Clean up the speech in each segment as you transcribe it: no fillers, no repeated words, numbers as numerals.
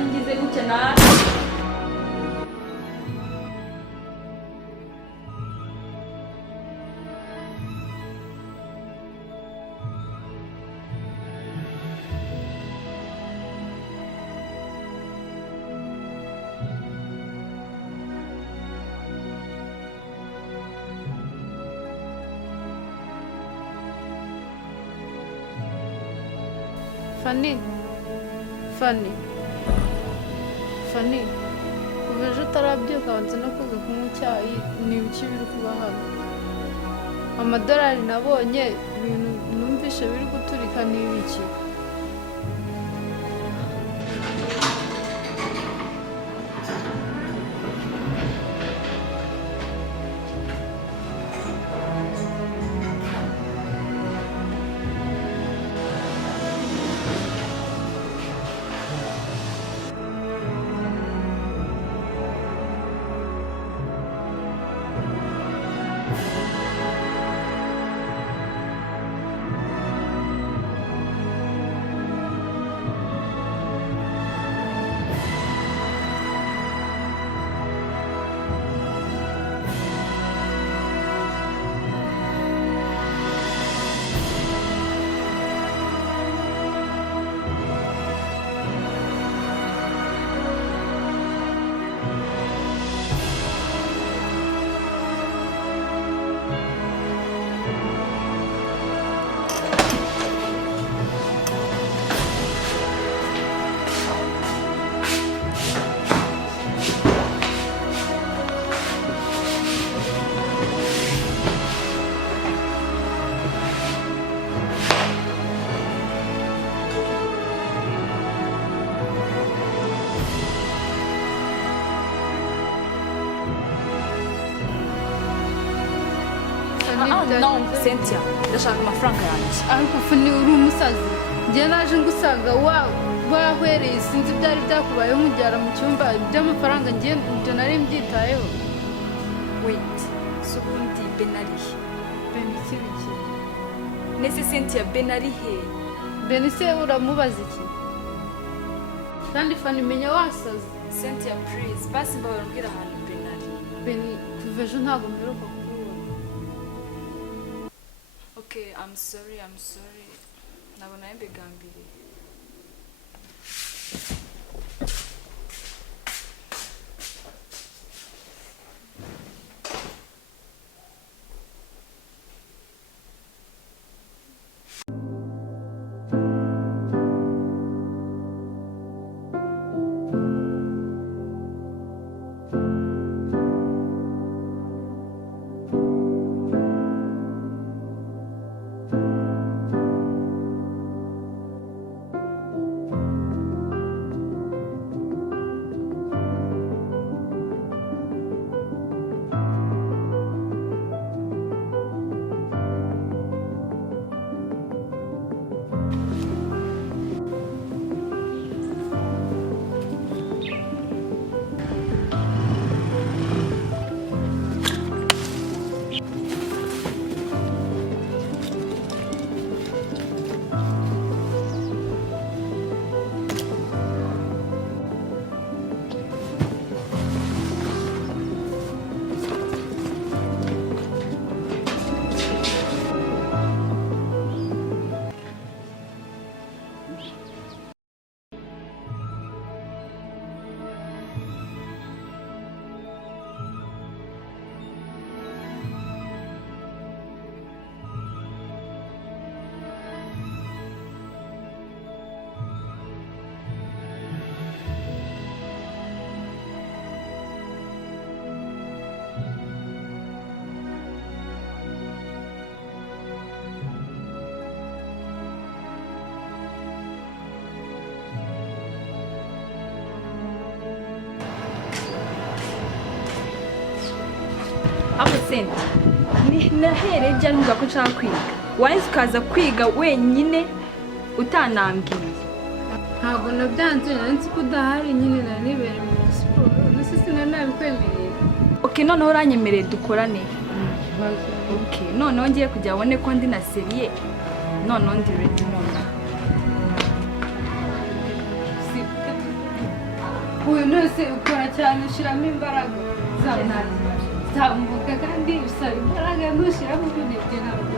nanjye ngize gutya na Fanny, kuva ejo utarabyuka wanze no koga kunywa icyayi ni ibiki biri kuba hano? Amadolari nabonye ibintu numvishe biri guturika ni ibiki? No, Cynthia, ndashaka amafaranga yanjye. Ariko Fanny uri umusazi. Njye naje ngusanga wahwereye sinzi byari byakubayeho nkujyara mu cyumba by'amafaranga njye ibyo nari mbyitayeho. Wait, so ubundi Ben ari he? Ben si biki? Nese Cynthia Ben ari he? Ben se uramubaza iki? Kandi Fanny menya wasaze. Cynthia please, basi mbabwira ahantu Ben ari. Ben kuva ejo ntabwo mperuka. Okay, I'm sorry. Nabona mbegambiriye. Sente nahereye bya ntuga ko nshaka kwiga wahise ukaza kwiga wenyine utanambwiye. Ntabwo nabyanze nansi ko udahari nyine nanibereye muri siporo nasi sinanabikwemereye. Okay, noneho uranyemereye dukorane. Okay, noneho ngiye kujya abone ko ndi na seriye noneho ndi ready noneho. nose ukora cyane ushyiramo imbaraga zamuka kandi usaba imbaraga ntushyiramo ubunebwe ntabwo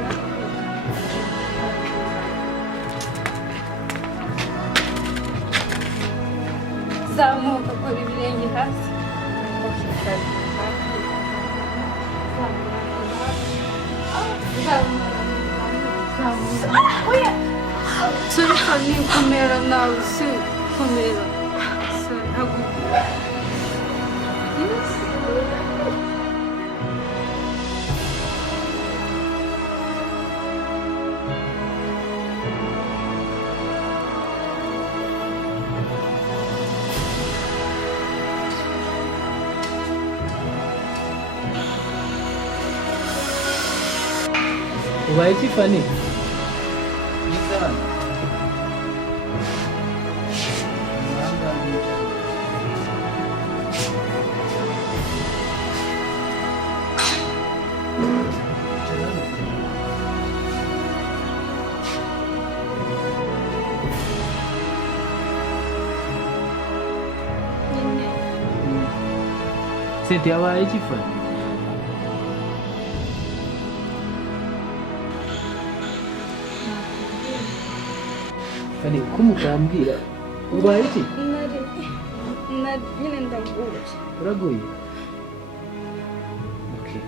zamuka kora ibirenge hasi Sorry, Fanny, kumera nawe si kumera. Sorry, aku. Yes. Ubaye iki Fanny? Cynthia, abaye iki Fanny? Fanny, kumukambwira ubaye iki? nyine ndaguye. Uraguye? Okay.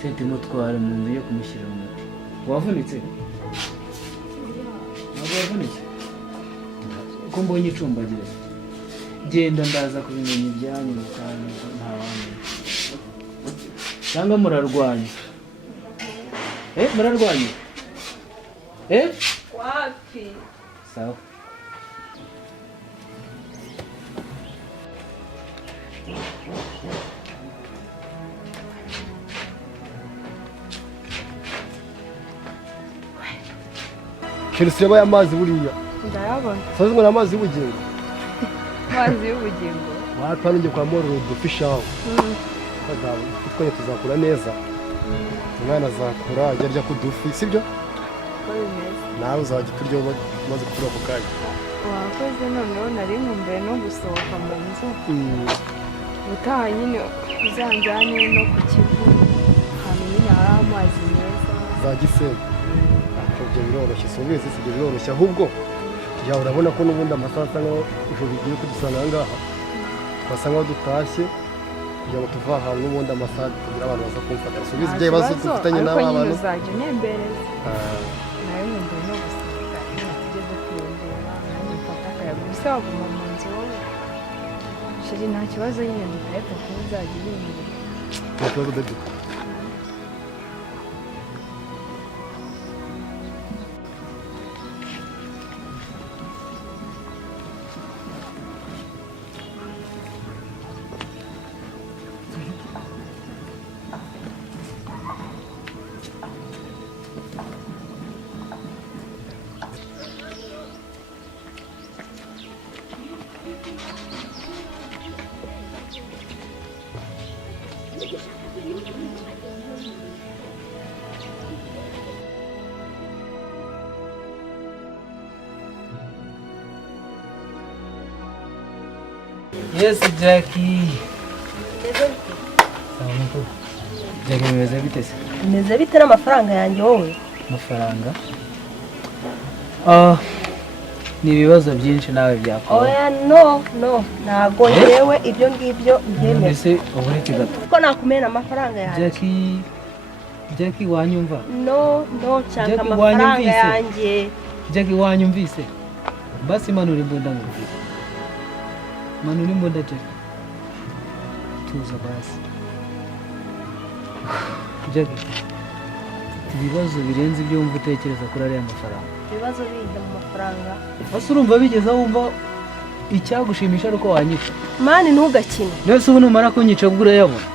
Cynthia mutwara mu nzu yo kumushyira mu muti. Wavunitse? Ntabwo wavunitse? Ko mbonye icumbagira. Genda ndaza kubimenya ibyanyu mukanya nta wamenya. Cyangwa murarwanya? Murarwanya? Wapi? Sawa. Chelsea yabaye amazi buriya. Ndayabona. Sazi ngo amazi y'ubugingo. Amazi y'ubugingo. Watangiye kwa Moro dufishaho. Kagabo, twanye tuzakura neza. Umwana azakura ajya kudufi, sibyo? Nawe uzajya turyo maze kuvura ku kanya. Wakoze noneho nari nkumbuye no gusohoka mu nzu. Utaha nyine uzanjyane no ku kivu. Ahantu nyine hari amazi meza. Za Gisenyi. Ibyo biroroshye, subize sibyo biroroshye ahubwo. Ya urabona ko n'ubundi amasasa ngo ijoro bigiye kudusanga ngaha. Twasanga dutashye. Kugira ngo tuva ahantu n'ubundi amasaha kugira abantu baza kumfata. Subize ibyo bibazo dufitanye n'aba bantu. Uzajya unembereza. Nawe nkumbuye no gusohoka. Tugeze kwiyongera. Nanjye mfata akayaga. Gusa waguma mu nzu wowe. Sheri nta kibazo nyine dukareta kuba uzajya ubimbwira. Nta kibazo David. Yes, Jackie. Jackie, bimeze bite se? Bimeze bite n'amafaranga yanjye wowe? Amafaranga? Ni ibibazo byinshi nawe byakora. Oya no, ntago njyewe ibyo ngibyo byemeye. Mbese ubureke gato. Ko nakumena amafaranga yanjye. Jackie wanyumva? No, cyangwa amafaranga yanjye. Jackie wanyumvise? Basi manura imbunda ngubwire. Manura imbunda Jackie. Tuza basi. Jackie. Ibibazo birenze ibyo wumva utekereza kuri ariya mafaranga. Ibibazo bindi mu mafaranga. Ase urumva bigeze aho wumva icyagushimisha ari uko wanyica. Mani ntugakine. Nese ubu numara kunyica bwo urayabona.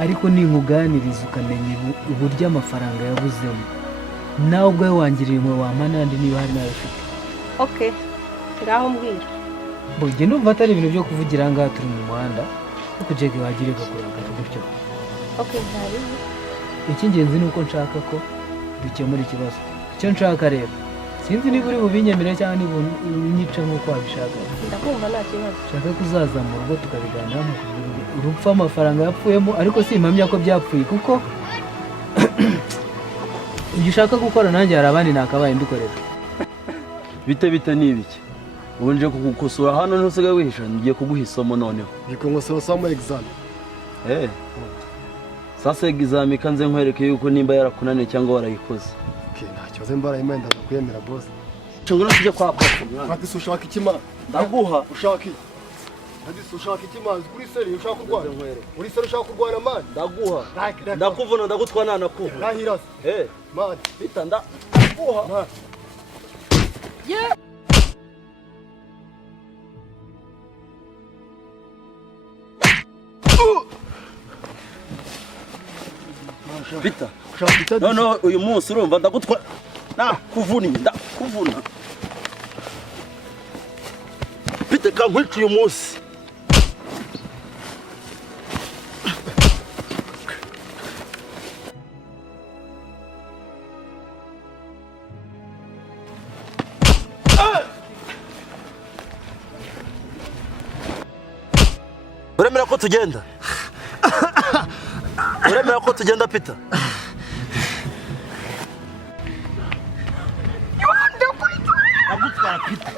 Ariko ninkuganiriza ukamenya uburyo amafaranga yabuzemo. Nawe ubwawe wangiriye imwe wampa n'andi niba hari nayo ufite. Okay. Ngaho mbwira. Boge numva atari ibintu byo kuvugira ngaha turi mu muhanda. Kuko Jackie wagire gakora gutyo. Okay, ntari. Icy'ingenzi ni uko nshaka ko dukemura ikibazo. Icyo nshaka rero sinzi niba uri bubinyemere cyangwa niba unyice nk'uko wabishaka. ndakumva nta kibazo. Ushaka kuzaza mu rugo tukabiganiraho mukubwira urupfu amafaranga yapfuyemo, ariko simpamya ko byapfuye kuko ibyo ushaka gukora nanjye hari abandi nakabaye mbikorera. bite ni ibiki? ubu nje kugukosora hano ntusigaye wihisha, ngiye kuguha isomo noneho. bikongosora samo exam. Sasa exam kanze nkwereke yuko nimba yarakunaniye cyangwa warayikoze. Okay, nta kibazo mbara imenda ndakwemera boss. Chungura tujye kwa papa. Ati ushaka iki ma? Ndaguha. Ushaka iki? Ati ushaka iki ma? Kuri seri ushaka kurwana? Uri seri ushaka kurwana man? Ndaguha. Ndakuvuna ndagutwana nakuva. Rahiras. Man, bita ndaguha. Yeah. Bita. No, uyu munsi urumva ndagutwa. Ndakuvuna. Bita kankwica uyu munsi. Uremera ko tugenda? Uremera ko tugenda Peter? Agutwara Peter.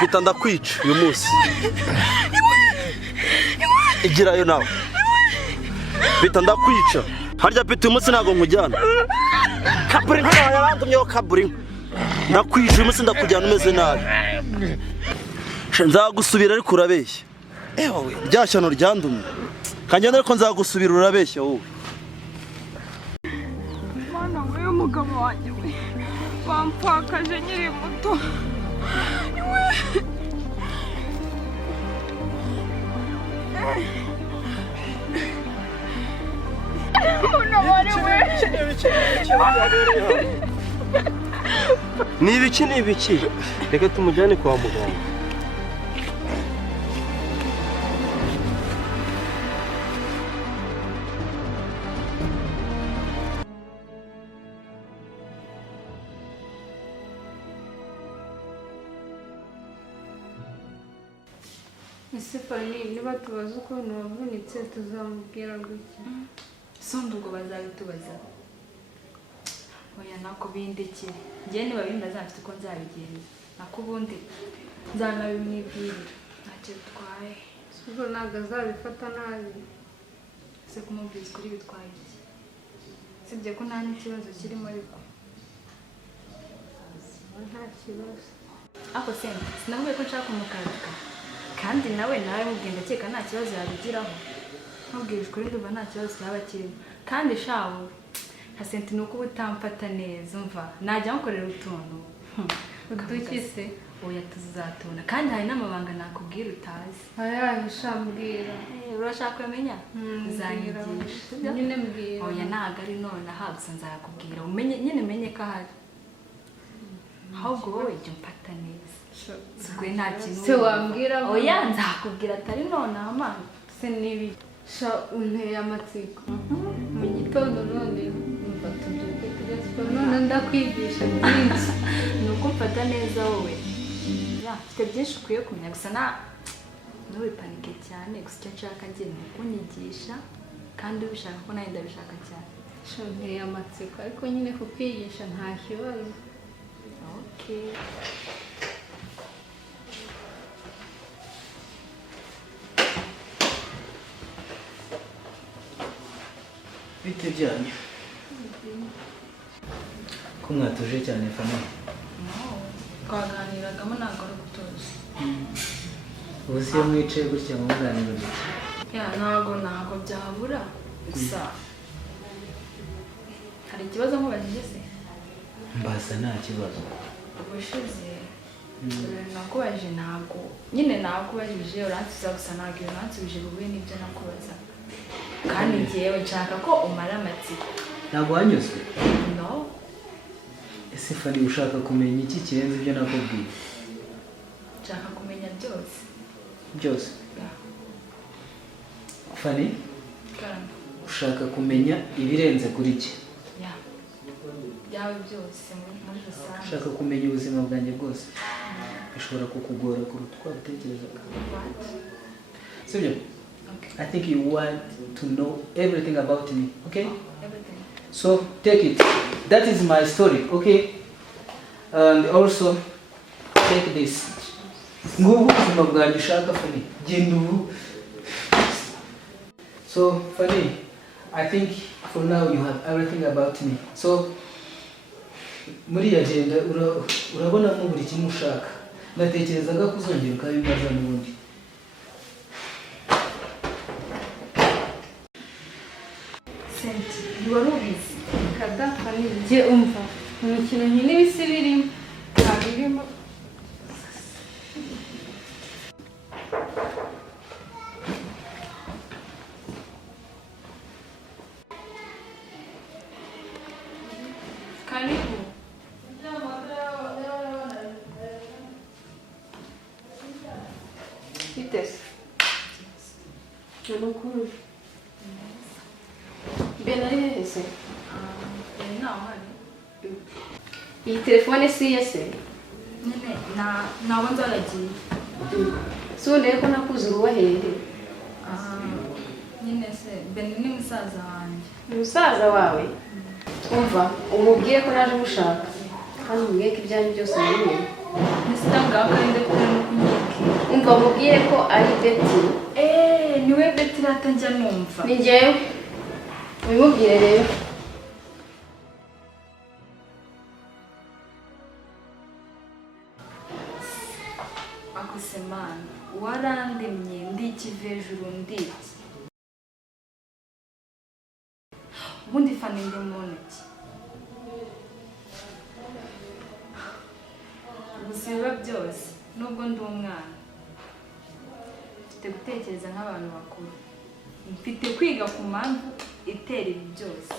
Peter ndakwica uyu munsi. Igirayo nawe. Peter ndakwica. Harya Peter uyu munsi ntago nkujyana. Kaburinka yarantumyeho kaburinka. Ndakwica uyu munsi ndakujyana umeze nabi. Nzagusubira ariko urabeshya. Ewe ryashyano ryandumye. Kanyana ariko nzagusubira urabeshya wowe. Mana we umugabo wanjye we. Bampfakaje nyiri muto. Ni ibiki reka tumujyane kwa muganga. Isefani niba tubaza ukuntu wavunitse tuzamubwira gutya. Sonda ubwo bazabitubaza. Oya nako bindekere. Njye niba binda zafite uko nzabigenza. Nako ubundi nzanabimwibwirira. Ntacyo bitwaye. Ubwo ntabwo azabifata nabi. Se kumubwiza kuri bitwaye iki? Sibye ko nta n'ikibazo kirimo ariko. Nta kibazo. Ako senda sinamubwiye ko nshaka kumukarika. Kandi nawe mubwenda cyeka nta kibazo yabigiraho. Ntubwije kuri ndumva nta kibazo cyaba kirimo. Kandi shawo Hasenti nuko utamfata neza umva najya nkorera utuntu. Udukise oya tuzatuna kandi hari n'amabanga nakubwira utazi. Aya shambwira. Urashaka kumenya? Uzanyigisha. Nyine mbwira. Oya ntago ari none ahabuse nzakubwira. Umenye nyine menye ko ahari. Ahubwo wowe jya umfata neza. Sugwe nta kintu. Se wambwira oya nzakubwira atari none amana. Se nibi sha unteye amatsiko. Mu gitondo none numva tubyuke tujya siporo none ndakwigisha byinshi. Nuko mfata neza wowe. Ya mfite byinshi ukwiye kumenya gusa ntubipanike cyane gusa icyo nshaka njye ni ukunyigisha kandi ubishaka ko nawe ndabishaka cyane. Sha unteye amatsiko ariko nyine kukwigisha nta kibazo. Okay. Bite byanyu? Ko mwatuje cyane fama. Twaganiragamo ntabwo ari gutuza. Ubu si iyo mwicaye gutya muganira gutya. Ya ntabwo byabura. Gusa hari ikibazo nkubajije se? Mbasa nta kibazo. Ubushize nakubajije ntabwo nyine nakubajije uransubiza gusa ntabwo iyo nansubije bihuye n'ibyo nakubaza. Kandi njyewe nshaka ko umara amatsiko. Ntabwo wanyuzwe? No. Ese Fani ushaka kumenya iki kirenze ibyo nakubwiye? Nshaka kumenya byose. byose. Fanny, ushaka kumenya ibirenze kuri iki? Byawe byose muri rusange. Ushaka kumenya ubuzima bwanjye bwose? Bishobora kukugora kuruta uko wabitekerezaga. Sibyo? I think you want to know everything about me, okay? Everything. So take it. That is my story, okay? And also take this. Ngubu ubuzima bwanjye ushaka Fanny. Genda ubu. So Fanny, I think for now you have everything about me. So muri iyi agenda urabonamo buri kimwe ushaka. Natekerezaga ko uzongera ukabibaza n'ubundi. Senti, wari ubizi. Kadapfa nijye umva imikino nkina ibisi birimo ntabwo irimo. Karibu. Bitese. Nukuru. Bena yese. Iyi telefone si iye se? Nyine nawe nzaragiye. Si ubundi ko nakuze uruwa hehe? Nyine se Beni ni musaza wanjye. Umusaza wawe? Umva umubwiye ko naje gushaka kandi umubwiye ko ibyanyu byose bimenye. Nisitanga akarinde kure no kunyibwira. Umva mubwiye ko ari Betty. Niwe Betty rata njya numva. Ni njyewe. Ubimubwire rero. Akusemana warandemye ndikive hejuru ndiki. Ubundi Fanny ndi muntu ki? Gusa biba byose nubwo ndi umwana mfite gutekereza nk'abantu bakuru, mfite kwiga ku mpamvu itera ibi byose.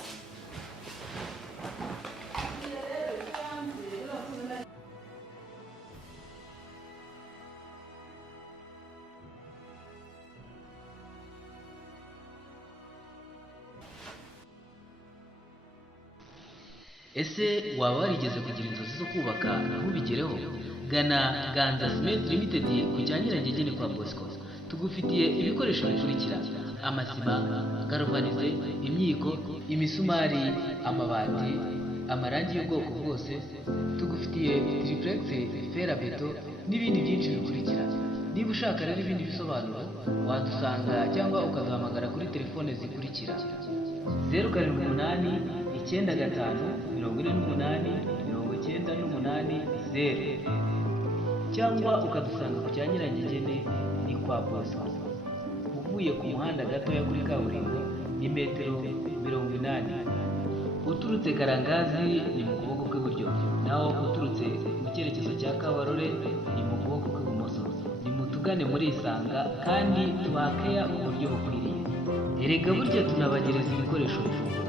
Ese waba warigeze kugira inzozi zo kubaka ntubigereho? Gana Ganza Cement Limited ku Cyanyirangegeni kwa Bosco. Tugufitiye ibikoresho bikurikira: amasima, galvanize, imyiko, imisumari, amabati, amarangi y'ubwoko bwose. Tugufitiye triplex, ferabeto n'ibindi byinshi bikurikira. Niba ushaka rero ibindi bisobanuro wadusanga cyangwa ukaduhamagara kuri telefone zikurikira: 078 95 48 98 0, cyangwa ukadusanga ku Cyanyirangegeni ni kwa Bosco. Uvuye ku muhanda gatoya kuri kaburimbo ni metero 80. Uturutse Karangazi ni mu kuboko kw'iburyo, naho uturutse mu cyerekezo cya Kabarore ni mu kuboko kw'ibumoso. Nimutugane muri Isanga kandi tubakeya uburyo bukwiriye. Erega burya tunabagereza ibikoresho bifuza.